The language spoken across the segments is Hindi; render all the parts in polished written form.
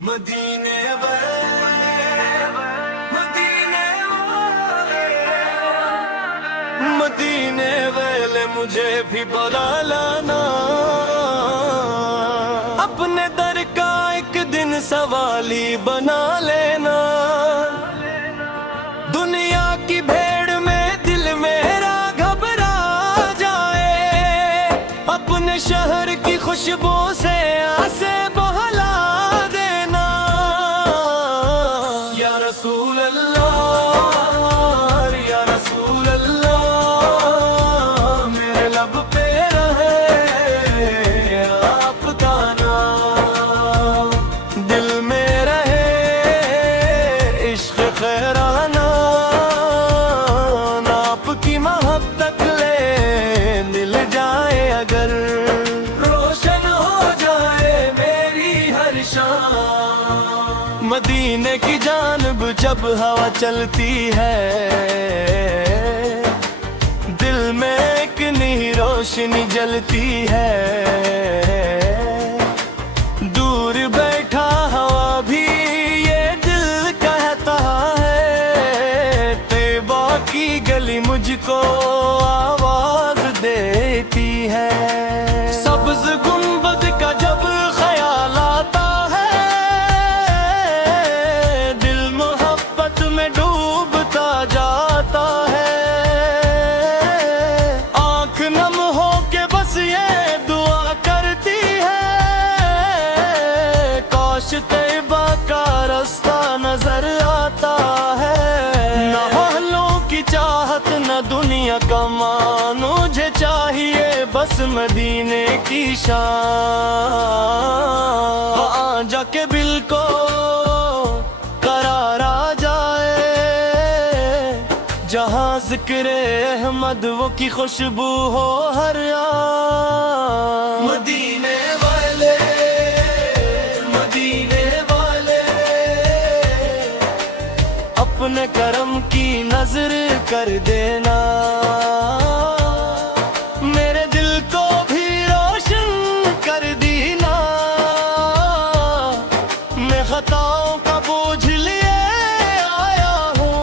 मदीने मदीने मदीने वाले मुझे भी बुला लाना, अपने दर का एक दिन सवाली बना लेना। दुनिया की भीड़ में दिल मेरा घबरा जाए, अपने शहर की खुशबू से आसे बहला देना। या रसूल अल्लाह, या रसूल अल्लाह, मेरे लब पे रहे आपका नाम, दिल में रहे इश्क खैराना। आपकी मोहब्बत ले दिल जाए अगर, रोशन हो जाए मेरी हर शाम। मदीने की जानब जब हवा चलती है, दिल में एक नई रोशनी जलती है। दूर बैठा हवा भी ये दिल कहता है, तैबा की गली मुझको आवाज देती है। सब्ज गुंबद का जब ख्याल आता है, दिल मोहब्बत में डूबता जाता है। आंख नम हो के बस ये दुआ करती है, काश तैबा का रास्ता नजर आता है। न महलों की चाहत न दुनिया का मान, मुझे चाहिए बस मदीने की शान। जाके बिल को करार आ जाए, जहाँ जिक्र अहमद वो की खुशबू हो हर आन। मदीने वाले, मदीने वाले, अपने करम की नजर कर देना। मेरे दिल को भी रोशन कर दीना, मैं खताओं का बोझ लिए आया हूँ,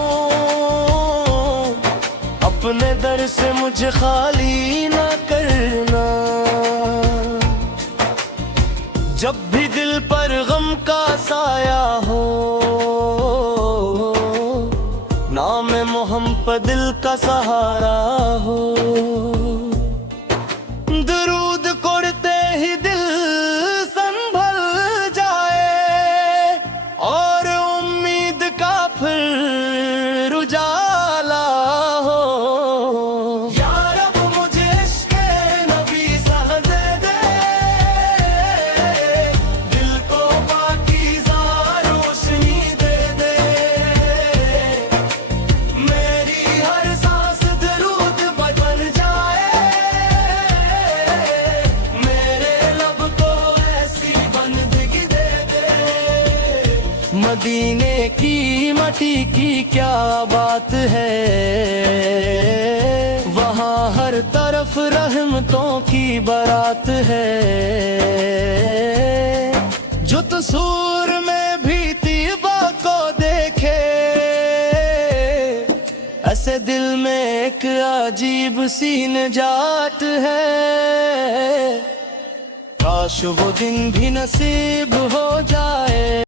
अपने दर से मुझे खाली ना करना। जब भी दिल पर गम का साया हो, नाम मोहम्मद दिल का सहारा हो। दरूद कोड़ते ही दिल संभल जाए, और उम्मीद का फिर उजाला हो। या रब मुझे इश्क़े नबी सा दे दे, दिल को पाकीज़ा रोशनी दे दे। मेरी हर सांस दरूद बन जाए, मेरे लब को ऐसी बंदगी दे दे। मदीने की मटी की क्या बात है, वहाँ हर तरफ रहमतों की बारात है। जो तसूर में भी तैबा को देखे, ऐसे दिल में एक अजीब सी निजात है। काश वो दिन भी नसीब हो जाए।